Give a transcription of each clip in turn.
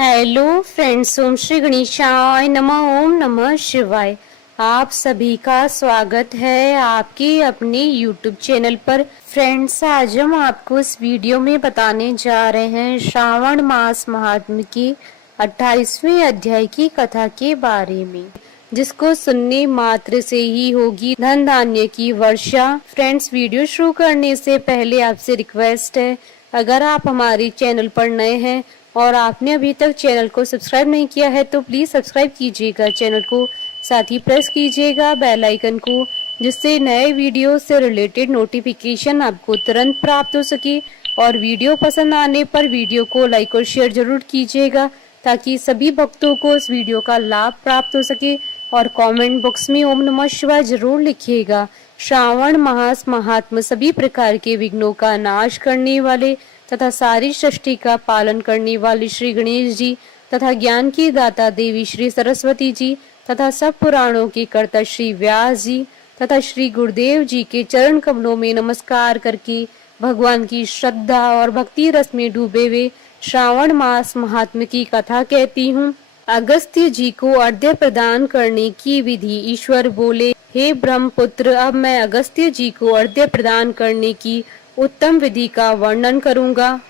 Hello friends, ओम श्री गणेशाय नमः। ओम नमः शिवाय। आप सभी का स्वागत है आपके अपने YouTube चैनल पर। फ्रेंड्स, आज हम आपको इस वीडियो में बताने जा रहे हैं श्रावण मास महात्म्य की 28वें अध्याय की कथा के बारे में, जिसको सुनने मात्र से ही होगी धन धान्य की वर्षा। फ्रेंड्स, वीडियो शुरू करने से पहले आपसे रिक्वेस्ट है, अगर आप हमारे चैनल पर नए हैं और आपने अभी तक चैनल को सब्सक्राइब नहीं किया है तो प्लीज सब्सक्राइब कीजिएगा चैनल को, साथ ही प्रेस कीजिएगा बेल आइकन को, जिससे नए वीडियो से रिलेटेड नोटिफिकेशन आपको तुरंत प्राप्त हो सके। और वीडियो पसंद आने पर वीडियो को लाइक और शेयर जरूर कीजिएगा, ताकि सभी भक्तों को इस वीडियो का लाभ प्राप्त हो सके। और कमेंट बॉक्स में ओम नमः शिवाय जरूर लिखिएगा। श्रावण मास महात्म्य सभी प्रकार के विघ्नों का नाश करने वाले तथा सारी सृष्टि का पालन करने वाले श्री गणेश जी तथा ज्ञान की दाता देवी श्री सरस्वती जी तथा सब पुराणों के कर्ता श्री व्यास जी तथा श्री गुरुदेव जी के चरण कमलों में नमस्कार करके भगवान की श्रद्धा और भक्ति रस में डूबे हुए श्रावण मास महात्म्य की कथा कहती हूँ। अगस्त्य जी को अर्घ्य प्रदान करने की विधि। ईश्वर बोले, हे ब्रह्मपुत्र, अब मैं अगस्त्य जी को अर्घ्य प्रदान करने की उत्तम विधि का वर्णन करूंगा,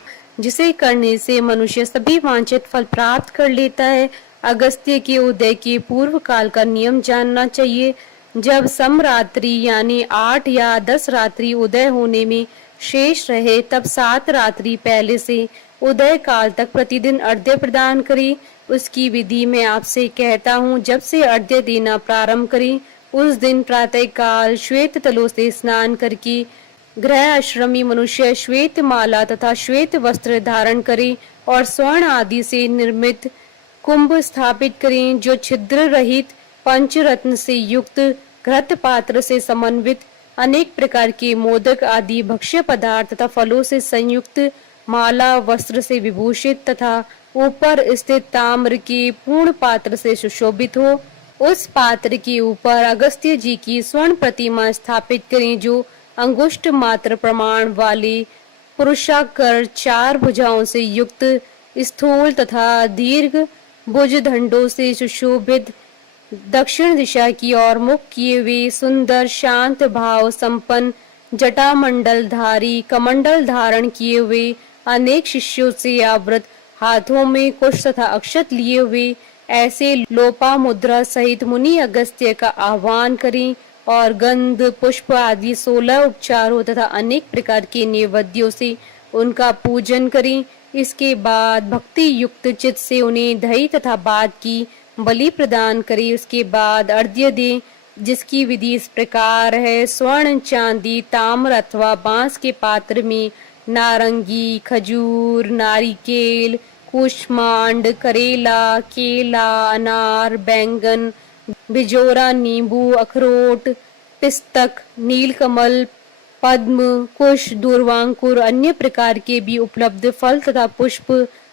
जिसे करने से मनुष्य सभी वांछित फल प्राप्त कर लेता है। अगस्त्य के उदय के पूर्व काल का नियम जानना चाहिए। जब समरात्रि यानी 8 या 10 रात्रि उदय होने में शेष रहे, तब 7 रात्रि पहले से उदय काल तक प्रतिदिन अर्घ्य प्रदान करें। उसकी विधि मैं आपसे कहता हूँ। जब से अर्घ्य देना प्रारंभ करें, उस दिन प्रातः काल श्वेत तलों से स्नान करके गृह आश्रमी मनुष्य श्वेत माला तथा श्वेत वस्त्र धारण करें और स्वर्ण आदि से निर्मित कुंभ स्थापित करें, जो छिद्र रहित पंचरत्न से युक्त घृत पात्र से समन्वित अनेक प्रकार के मोदक आदि भक्ष्य पदार्थ तथा फलों से संयुक्त माला वस्त्र से विभूषित तथा ऊपर स्थित ताम्र के पूर्ण पात्र से सुशोभित हो। उस पात्र के ऊपर अगस्त्य जी की स्वर्ण प्रतिमा स्थापित करें, जो अंगुष्ठ मात्र प्रमाण वाले पुरुषाकार 4 भुजाओं से युक्त स्थूल तथा दीर्घ भुज दंडों से सुशोभित दक्षिण दिशा की ओर मुख किए हुए सुंदर शांत भाव संपन्न जटामंडल धारी कमंडल धारण किए हुए अनेक शिष्यों से आवृत, हाथों में कुश तथा अक्षत लिए हुए ऐसे लोपा मुद्रा सहित मुनि अगस्त्य का आह्वान करें और गंध पुष्प आदि 16 उपचारों तथा अनेक प्रकार के नैवेद्यों से उनका पूजन करें। इसके बाद भक्ति युक्त चित्त से उन्हें दही तथा बाद की बलि प्रदान करें। उसके बाद अर्घ्य दें, जिसकी विधि इस प्रकार है। स्वर्ण चांदी ताम्र अथवा बांस के पात्र में नारंगी, खजूर, नारिकेल, कुष्मांड, करेला, केला, अनार, बैंगन, बिजोरा, नींबू, अखरोट, पिस्तक, नीलकमल, पद्म, कुश, दूर्वांकुर, अन्य प्रकार के भी उपलब्ध फल तथा पुष्प,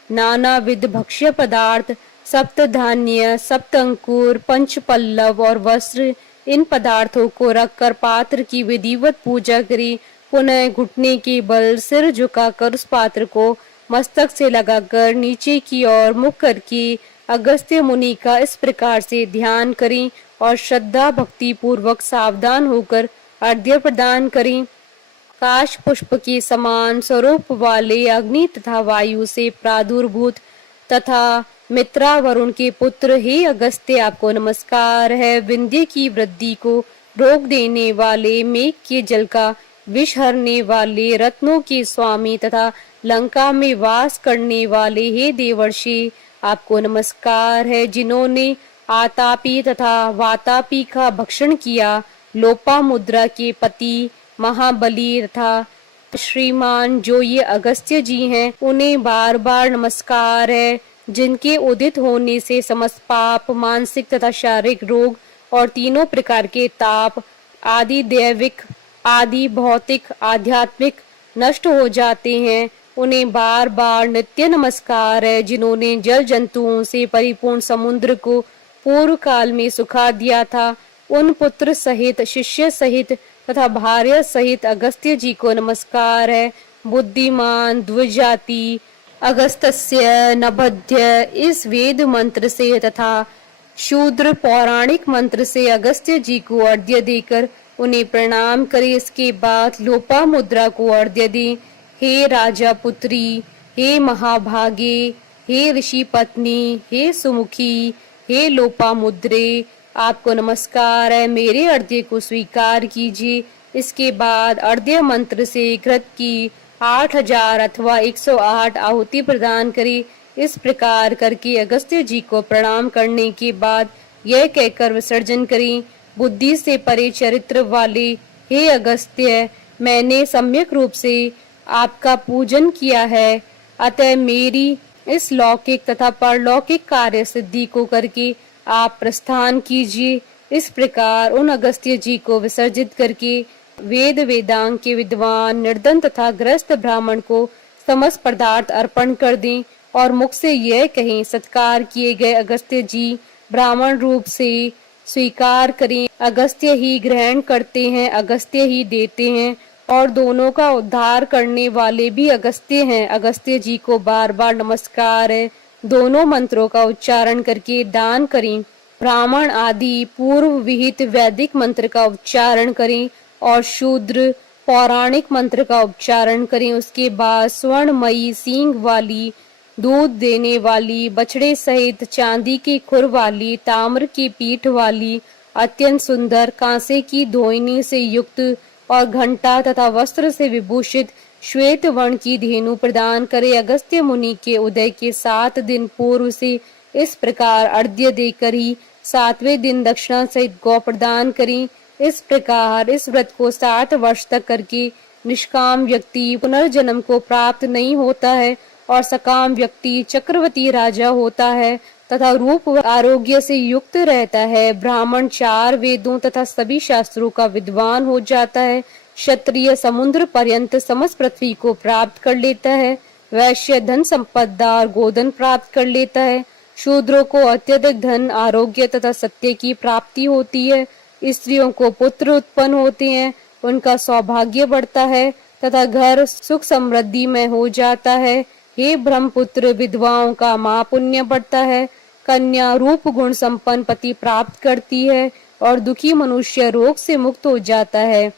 नाना विध भक्ष्य पदार्थ, सप्त धान्य, सप्त अंकुर, पंच पल्लव और वस्त्र, इन पदार्थों को रखकर पात्र की विधिवत पूजा करें। पुनः घुटने के बल सिर झुकाकर उस पात्र को मस्तक से लगाकर नीचे की ओर मुख करके अगस्त्य मुनि का इस प्रकार से ध्यान करें और श्रद्धा भक्ति पूर्वक सावधान होकर अर्घ्य प्रदान करें। काश पुष्प के समान स्वरूप वाले अग्नि तथा वायु से प्रादुर्भूत तथा मित्रा वरुण के पुत्र, हे अगस्त्य, आपको नमस्कार है। विंध्य की वृद्धि को रोक देने वाले, मेघ के जल का विष हरने वाले, रत्नों के स्वामी तथा लंका में वास करने वाले, हे देवर्षि, आपको नमस्कार है। जिन्होंने आतापी तथा वातापी का भक्षण किया, लोपा मुद्रा के पति महाबली तथा श्रीमान जो ये अगस्त्य जी हैं, उन्हें बार बार नमस्कार है। जिनके उदित होने से समस्त पाप, मानसिक तथा शारीरिक रोग और तीनों प्रकार के ताप आदि दैविक आदि भौतिक आध्यात्मिक नष्ट हो जाते हैं, उन्हें बार बार नित्य नमस्कार है। जिन्होंने जल जंतुओं से परिपूर्ण समुद्र को पूर्व काल में सुखा दिया था, उन पुत्र सहित, शिष्य सहित तथा भार्य सहित अगस्त्य जी को नमस्कार है। बुद्धिमान, द्विजाति, अगस्त्य नभध्य इस वेद मंत्र से तथा शूद्र पौराणिक मंत्र से अगस्त्य जी को अर्घ्य देकर उन्हें प्रणाम करें। इसके बाद लोपा मुद्रा को अर्घ्य दें। हे राजा पुत्री, हे महाभागे, हे ऋषि पत्नी, हे सुमुखी, हे लोपा मुद्रे, आपको नमस्कार है, मेरे अर्घ्य को स्वीकार कीजिए। इसके बाद अर्घ्य मंत्र से घृत की 8000 अथवा 108 आहुति प्रदान करें। इस प्रकार करके अगस्त्य जी को प्रणाम करने के बाद यह कहकर विसर्जन करें, बुद्धि से परे चरित्र वाले हे अगस्त्य, मैंने सम्यक रूप से आपका पूजन किया है, अतः मेरी इस लौकिक तथा परलौकिक कार्य सिद्धि को करके आप प्रस्थान कीजिए। इस प्रकार उन अगस्त्य जी को विसर्जित करके वेद वेदांग के विद्वान निर्धन तथा ग्रस्त ब्राह्मण को समस्त पदार्थ अर्पण कर दें और मुख से यह कहें, सत्कार किए गए अगस्त्य जी ब्राह्मण रूप से स्वीकार करें। अगस्त्य ही ग्रहण करते हैं, अगस्त्य ही देते हैं और दोनों का उद्धार करने वाले भी अगस्त्य हैं। अगस्त्य जी को बार बार नमस्कार है। दोनों मंत्रों का उच्चारण करके दान करें। ब्राह्मण आदि पूर्व विहित वैदिक मंत्र का उच्चारण करें और शूद्र पौराणिक मंत्र का उच्चारण करें। उसके बाद स्वर्णमयी सींग वाली, दूध देने वाली, बछड़े सहित चांदी की खुर वाली, ताम्र की पीठ वाली, अत्यंत सुंदर कांसे की धोइनी से युक्त और घंटा तथा वस्त्र से विभूषित श्वेत वर्ण की धेनु प्रदान करे। अगस्त्य मुनि के उदय के 7 दिन पूर्व से इस प्रकार अर्घ्य देकर ही 7वें दिन दक्षिणा सहित गौ प्रदान करें। इस प्रकार इस व्रत को 7 वर्ष तक करके निष्काम व्यक्ति पुनर्जन्म को प्राप्त नहीं होता है और सकाम व्यक्ति चक्रवर्ती राजा होता है तथा रूप व आरोग्य से युक्त रहता है। ब्राह्मण 4 वेदों तथा सभी शास्त्रों का विद्वान हो जाता है। क्षत्रिय समुद्र पर्यंत समस्त पृथ्वी को प्राप्त कर लेता है। वैश्य धन संपदा और गोधन प्राप्त कर लेता है। शूद्रों को अत्यधिक धन, आरोग्य तथा सत्य की प्राप्ति होती है। स्त्रियों को पुत्र उत्पन्न होते हैं, उनका सौभाग्य बढ़ता है तथा घर सुख समृद्धि में हो जाता है। हे ब्रह्मपुत्र, विधवाओं का महापुण्य बढ़ता है। कन्या रूप गुण संपन्न पति प्राप्त करती है और दुखी मनुष्य रोग से मुक्त हो जाता है।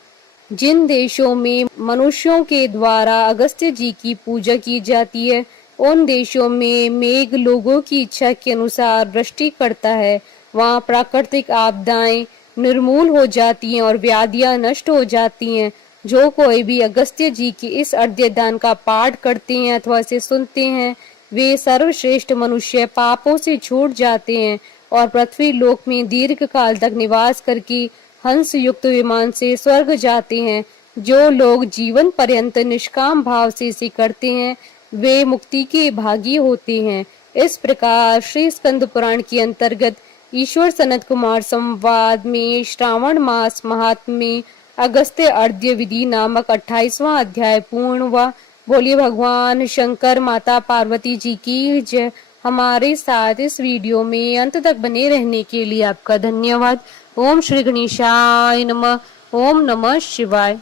जिन देशों में मनुष्यों के द्वारा अगस्त्य जी की पूजा की जाती है, उन देशों में मेघ लोगों की इच्छा के अनुसार वृष्टि करता है। वहाँ प्राकृतिक आपदाएं निर्मूल हो जाती हैं और व्याधियां नष्ट हो जाती हैं। जो कोई भी अगस्त्य जी की इस अर्घ्य दान का पाठ करते हैं अथवा इसे सुनते हैं, वे सर्वश्रेष्ठ मनुष्य पापों से छूट जाते हैं और पृथ्वी लोक में दीर्घ काल तक निवास करके हंस युक्त विमान से स्वर्ग जाते हैं। जो लोग जीवन पर्यंत निष्काम भाव से इसे करते हैं, वे मुक्ति के भागी होते हैं। इस प्रकार श्री स्कंद पुराण के अंतर्गत ईश्वर सनत कुमार संवाद में श्रावण मास महात्म्य अगस्त्य अर्घ्य विधि नामक 28वां अध्याय पूर्ण हुआ। बोलिए भगवान शंकर माता पार्वती जी की जय। हमारे साथ इस वीडियो में अंत तक बने रहने के लिए आपका धन्यवाद। ओम श्री गणेशाय नमः। ओम नमः शिवाय।